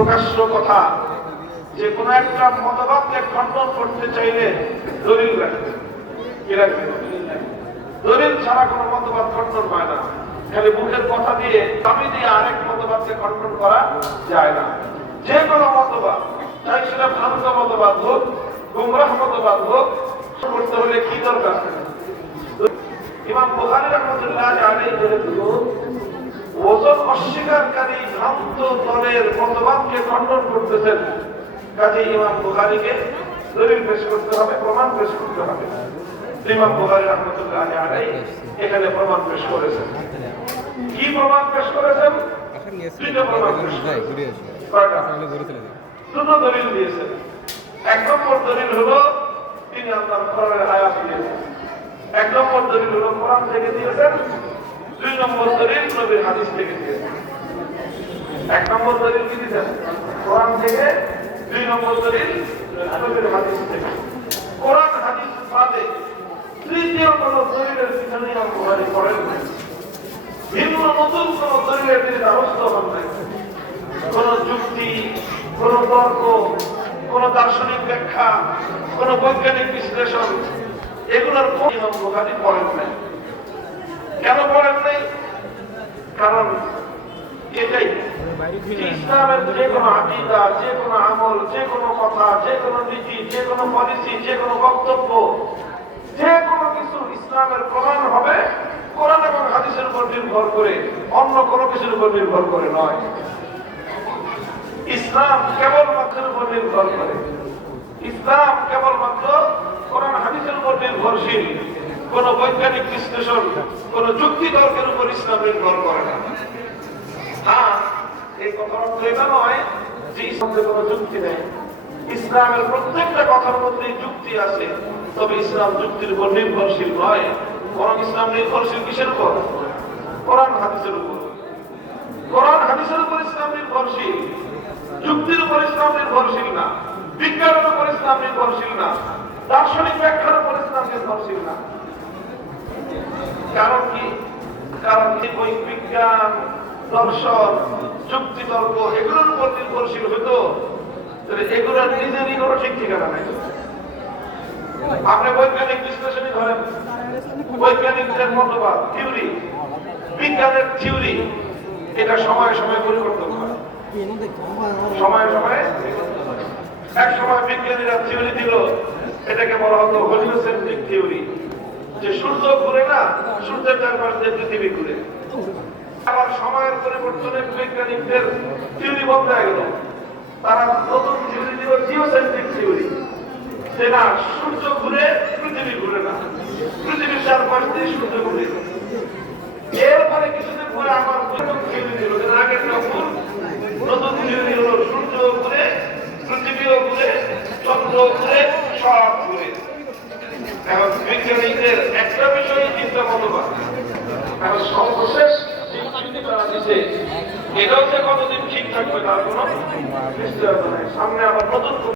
প্রকাশ্য কথা যে কোনো একটা মতবাদকে খণ্ডন করতে চাইলে দলিল রাখবে, কি রাখবে? দলিল ছাড়া কোনো মতবাদ খণ্ডন হয় না। খালি মুখের কথা দিয়ে দাবি দিয়ে আরেক মতবাদকে খণ্ডন করা যায় না। যে কোনো মতবাদ, চাই সেটা ভ্রান্ত মতবাদ হোক, গুমরাহ মতবাদ হোক, করতে হলে কি দরকার? ইমাম বুখারী রাহমাতুল্লাহ আলাইহি যেহেতু ওযন অস্বীকারী ভ্রান্ত দলের মতবাদকে খণ্ডন করতেছেন, কাজে ইমাম বুখারীকে দলিল পেশ করতে হবে, প্রমাণ পেশ করতে হবে। ইমাম বুখারী রাহমাতুল্লাহ আলাইহি এখানে প্রমাণ পেশ করেছেন। কি প্রমাণ পেশ করেছেন? দুটো প্রমাণ পেশ করেছেন। দুটো দলিল দিয়েছেন। এক নম্বর দলিল হলো তিনি আল্লাহর কোরআনের আয়াত দিয়েছেন। এক নম্বর দলিল হলো কোরআন থেকে দিয়েছেন। দুই নম্বর দলিল নবীর হাদিস থেকে দিয়েছেন। এক নম্বর দলিল কি দিয়েছেন? কোরআন থেকে। দুই নম্বর দলিল নবীর হাদিস থেকে। কোরআন হাদিস বাদে তৃতীয় কোন দলিলের পিছনে বুখারী পড়েন নাই। ভিন্ন নতুন কোন দলিলের তিনি দ্বারস্থ হন নাই। কোন যুক্তি, কোন তর্ক, কোন দার্শনিক ব্যাখ্যা, কোন বৈজ্ঞানিক বিশ্লেষণ, এগুলোর কোন ইমাম বুখারী পড়েন নাই। কেন পড়েন নাই? কারণ এটাই ইসলামের যে কোনো আকীদা, যে কোনো আমল, যে কোনো কথা, যে কোনো নীতি, যে কোনো পলিসি, যে কোনো বক্তব্য, যে কোনো কিছু ইসলামের প্রমাণ হবে কোরআন এবং হাদিসের উপর নির্ভর করে, অন্য কোনো কিছুর উপর নির্ভর করে নয়। ইসলাম কেবলমাত্র উপর নির্ভর করে। ইসলাম কেবলমাত্র কোরআন হাদিসের উপর নির্ভরশীল। কোন বৈজ্ঞানিক বিশ্লেষণ, কোন যুক্তি তর্কের উপর ইসলাম নির্ভর করে না। হ্যাঁ, এই কথার অর্থ এটা নয় যে ইসলামে কোনো যুক্তি নেই। ইসলামের প্রত্যেকটা কথার মধ্যেই যুক্তি আছে, তবে ইসলাম যুক্তির উপর নির্ভরশীল নয়, বরং ইসলাম নির্ভরশীল কিসের উপর? কোরআন হাদিসের উপর। কোরআন হাদিসের উপর ইসলাম নির্ভরশীল, যুক্তির উপর ইসলাম নির্ভরশীল না, বিজ্ঞানের উপর ইসলাম নির্ভরশীল না, দার্শনিক ব্যাখ্যার উপর ইসলাম নির্ভরশীল না। কারণ কি? কারণ ওই বিজ্ঞান, দর্শন, যুক্তি তর্ক এগুলোর উপর নির্ভরশীল হতো, এগুলোর নিজেরই কোনো ঠিক ঠিকানা নাই। আপনি বৈজ্ঞানিক বিশ্লেষণই ধরেন, বৈজ্ঞানিকদের মতবাদ, থিওরি, বিজ্ঞানের থিওরি, এটা সময়ে সময়ে পরিবর্তন হয়। সময়ে সময়ে এক সময় বিজ্ঞানীরা থিওরি দিল, এটাকে বলা হতো হেলিওসেন্ট্রিক থিওরি, যে সূর্য ঘুরে না, সূর্যের চারপাশ দিয়ে পৃথিবী ঘুরে। আবার সময়ের পরিবর্তনে বৈজ্ঞানিকদের থিওরি বদলে গেল, তারা নতুন থিওরি দিল জিওসেন্ট্রিক থিওরি, যে না, সূর্য ঘুরে, পৃথিবী ঘুরে না, পৃথিবীর চারপাশ দিয়ে সূর্য ঘুরে। এরপরে কিছুদিন পরে আবার নতুন থিওরি দিল, আগের ভুল, নতুন থিওরি হলো সূর্য ঘুরে, পৃথিবীও ঘুরে, চন্দ্র ঘুরে, সব ঘুরে। এখন বিজ্ঞানীদের একটা বিষয়ে চিন্তা মতবাদ। এখন সর্বশেষ এটাও যে কতদিন ঠিক থাকবে তার কোনো নিশ্চয়তা নাই। সামনে আবার নতুন